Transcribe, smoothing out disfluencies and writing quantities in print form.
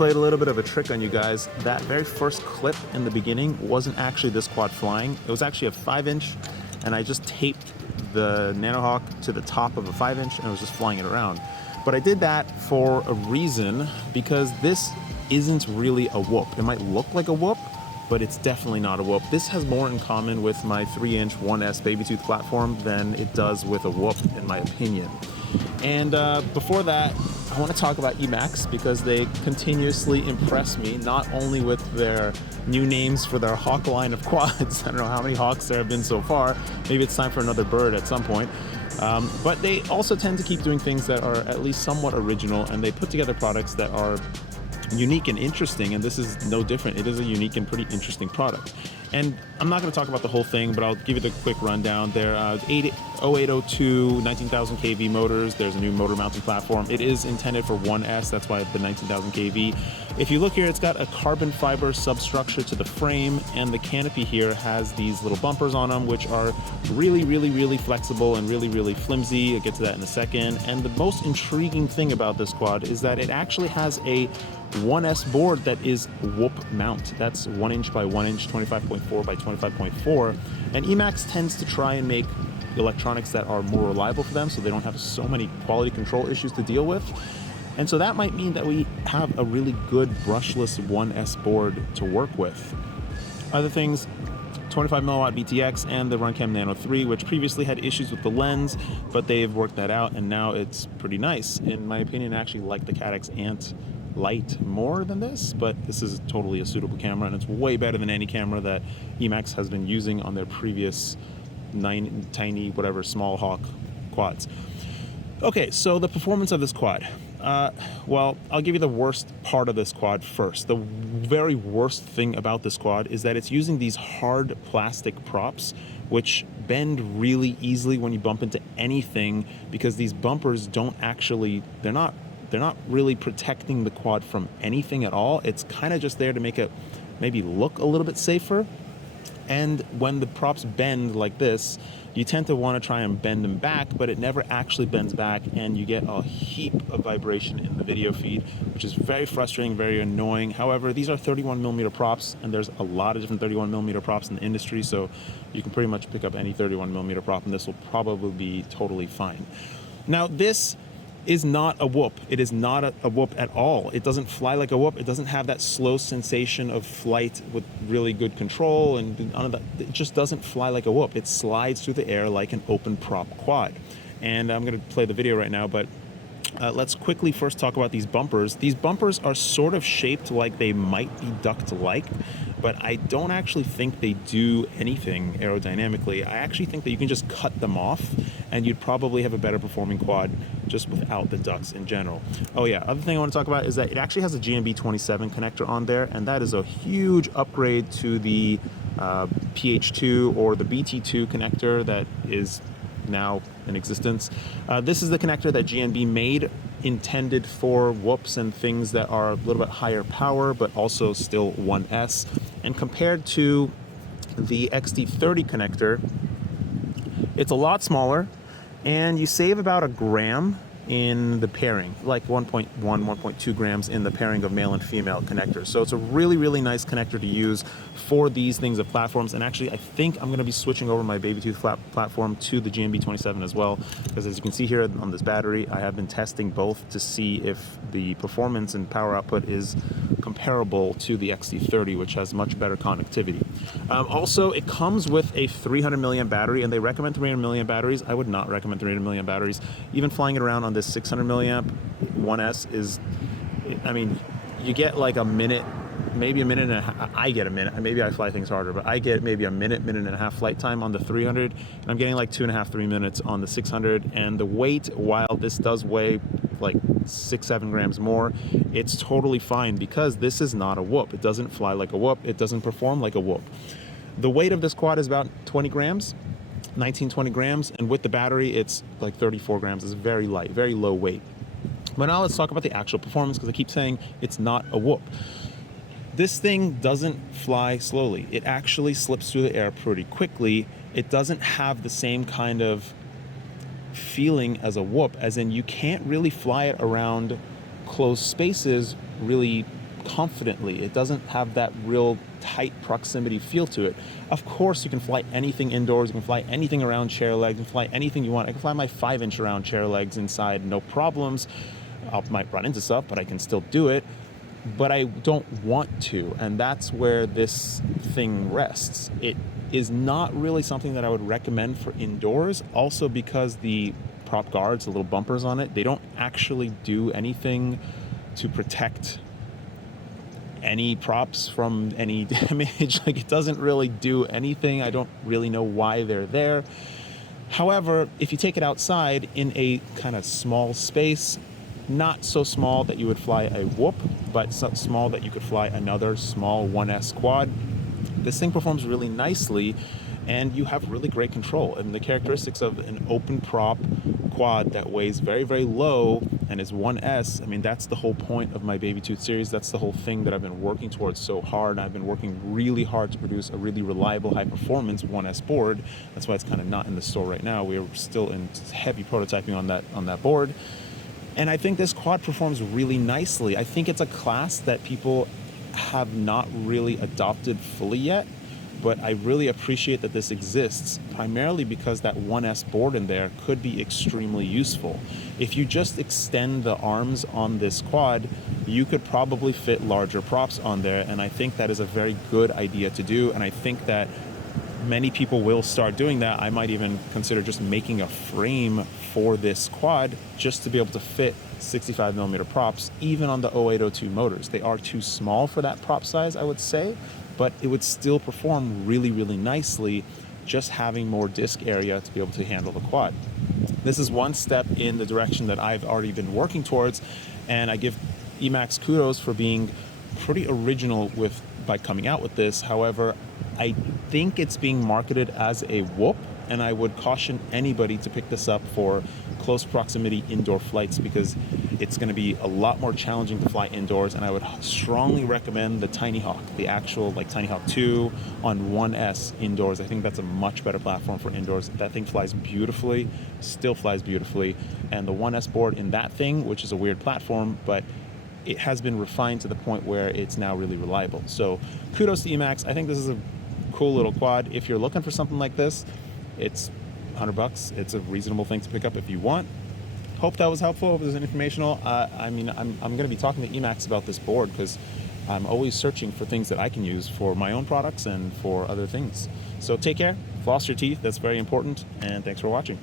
Played a little bit of a trick on you guys. That very first clip in the beginning wasn't actually this quad flying. It was actually a 5-inch, and I just taped the Nano Hawk to the top of a 5-inch and I was just flying it around. But I did that for a reason, because this isn't really a whoop. It might look like a whoop, but it's definitely not a whoop. This has more in common with my 3-inch 1S baby tooth platform than it does with a whoop, in my opinion. And before that, I want to talk about Emax, because they continuously impress me, not only with their new names for their Hawk line of quads. I don't know how many Hawks there have been so far. Maybe it's time for another bird at some point. But they also tend to keep doing things that are at least somewhat original, and they put together products that are unique and interesting, and this is no different. It is a unique and pretty interesting product. And I'm not going to talk about the whole thing, but I'll give you the quick rundown. They're 0802 19,000 kV motors. There's a new motor mounting platform. It is intended for 1S, that's why the 19,000 kV. If you look here, it's got a carbon fiber substructure to the frame, and the canopy here has these little bumpers on them, which are really flexible and really flimsy. I'll get to that in a second. And the most intriguing thing about this quad is that it actually has a 1S board that is whoop mount. That's 1 inch by 1 inch, 25.4 by 25.4. And Emax tends to try and make electronics that are more reliable for them, so they don't have so many quality control issues to deal with. And so that might mean that we have a really good brushless 1S board to work with. Other things, 25 milliwatt VTX and the Runcam Nano 3, which previously had issues with the lens, but they've worked that out, and now it's pretty nice. In my opinion, I actually like the Caddx Ant Light more than this, but this is totally a suitable camera, and it's way better than any camera that Emax has been using on their previous tiny, whatever, small Hawk quads. Okay, so the performance of this quad. Well, I'll give you the worst part of this quad first. The very worst thing about this quad is that it's using these hard plastic props, which bend really easily when you bump into anything, because these bumpers don't actually, they're not really protecting the quad from anything at all. It's kind of just there to make it maybe look a little bit safer. And when the props bend like this, you tend to want to try and bend them back, but it never actually bends back, and you get a heap of vibration in the video feed, which is very frustrating, very annoying. However, these are 31mm props, and there's a lot of different 31mm props in the industry, so you can pretty much pick up any 31mm prop, and this will probably be totally fine. Now, this is not a whoop. It is not a whoop at all. It doesn't fly like a whoop. It doesn't have that slow sensation of flight with really good control, and none of that. It just doesn't fly like a whoop. It slides through the air like an open prop quad. And I'm going to play the video right now, but let's quickly first talk about these bumpers. These bumpers are sort of shaped like they might be duct-like, but I don't actually think they do anything aerodynamically. I actually think that you can just cut them off, and you'd probably have a better performing quad just without the ducts in general. Oh yeah, other thing I want to talk about is that it actually has a GMB27 connector on there, and that is a huge upgrade to the PH2 or the BT2 connector that is now in existence. This is the connector that GNB made, intended for whoops and things that are a little bit higher power, but also still 1S. And compared to the XT30 connector, it's a lot smaller, and you save about a gram in the pairing, like 1.1, 1.2 grams in the pairing of male and female connectors. So it's a really, really nice connector to use for these things of platforms. And actually, I think I'm going to be switching over my Baby Tooth platform to the GMB27 as well, because as you can see here on this battery, I have been testing both to see if the performance and power output is comparable to the XT30, which has much better connectivity. Also, it comes with a 300 milliamp battery, and they recommend 300 milliamp batteries. I would not recommend 300 milliamp batteries. Even flying it around on this 600 milliamp 1S is, I mean, you get like a minute, maybe a minute and a half. I get a minute. Maybe I fly things harder, but I get maybe a minute, minute and a half flight time on the 300, and I'm getting like 2.5, 3 minutes on the 600. And the weight, while this does weigh like 6-7 grams more, it's totally fine because this is not a whoop. It doesn't fly like a whoop. It doesn't perform like a whoop. The weight of this quad is about 20 grams. 19-20 grams, and with the battery it's like 34 grams. It's very light, very low weight. But now let's talk about the actual performance, because I keep saying it's not a whoop. This thing doesn't fly slowly. It actually slips through the air pretty quickly. It doesn't have the same kind of feeling as a whoop, as in you can't really fly it around closed spaces really confidently. It doesn't have that real tight proximity feel to it. Of course, you can fly anything indoors. You can fly anything around chair legs. You can fly anything you want. I can fly my 5-inch around chair legs inside, no problems. I might run into stuff, but I can still do it. But I don't want to, and that's where this thing rests. It is not really something that I would recommend for indoors, also because the prop guards, the little bumpers on it, they don't actually do anything to protect any props from any damage. Like, it doesn't really do anything. I don't really know why they're there. However, if you take it outside in a kind of small space, not so small that you would fly a whoop, but so small that you could fly another small 1S quad, this thing performs really nicely, and you have really great control. And the characteristics of an open prop quad that weighs very, very low and is 1S, I mean, that's the whole point of my Baby Tooth series. That's the whole thing that I've been working towards so hard. I've been working really hard to produce a really reliable, high performance 1S board. That's why it's kind of not in the store right now. We are still in heavy prototyping on that board. And I think this quad performs really nicely. I think it's a class that people have not really adopted fully yet, but I really appreciate that this exists, primarily because that 1S board in there could be extremely useful. If you just extend the arms on this quad, you could probably fit larger props on there, and I think that is a very good idea to do, and I think that many people will start doing that. I might even consider just making a frame for this quad just to be able to fit 65 millimeter props, even on the 0802 motors. They are too small for that prop size, I would say, but it would still perform really, really nicely, just having more disc area to be able to handle the quad. This is one step in the direction that I've already been working towards, and I give Emax kudos for being pretty original by coming out with this. However, I think it's being marketed as a whoop, and I would caution anybody to pick this up for close proximity indoor flights, because it's going to be a lot more challenging to fly indoors. And I would strongly recommend the Tiny Hawk, the actual like Tiny Hawk 2 on 1S indoors. I think that's a much better platform for indoors. That thing flies beautifully, still flies beautifully, and the 1S board in that thing, which is a weird platform, but it has been refined to the point where it's now really reliable. So kudos to Emax. I think this is a cool little quad. If you're looking for something like this, it's $100. It's a reasonable thing to pick up if you want. Hope that was helpful. Hope it was informational. I mean, I'm going to be talking to Emax about this board, because I'm always searching for things that I can use for my own products and for other things. So take care, floss your teeth. That's very important. And thanks for watching.